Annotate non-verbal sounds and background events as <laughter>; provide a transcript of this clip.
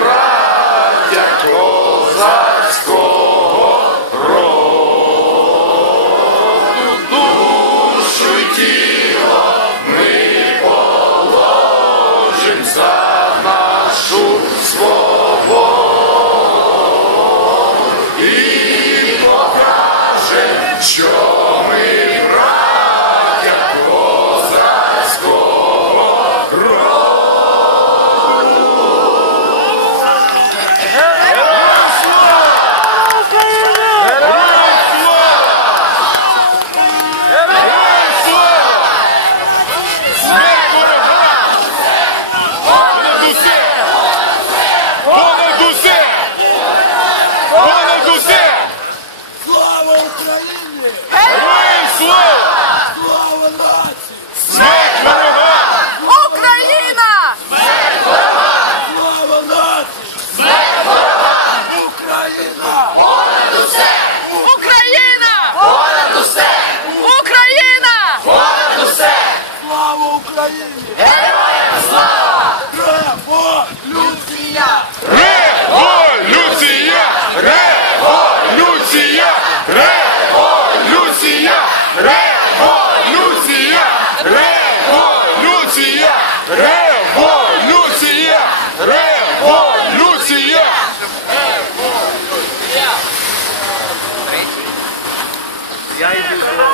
браття козацького роду, душу тіло ми положим за нашу свободу і покажем, що. Понад усе! Україна! Понад усе! Україна! Понад усе! Слава Україні! Е, Thank <laughs> you.